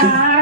Bye.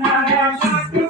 Narayana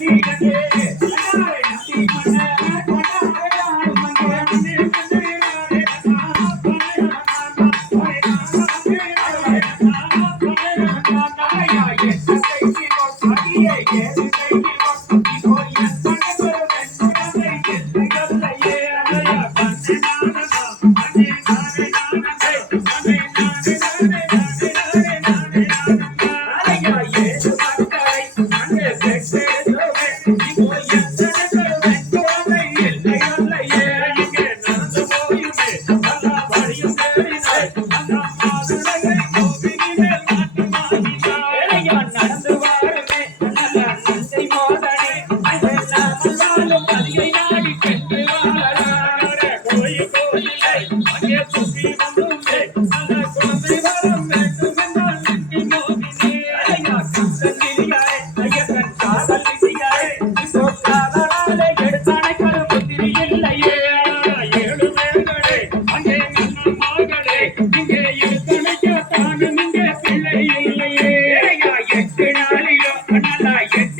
嗯。Yes,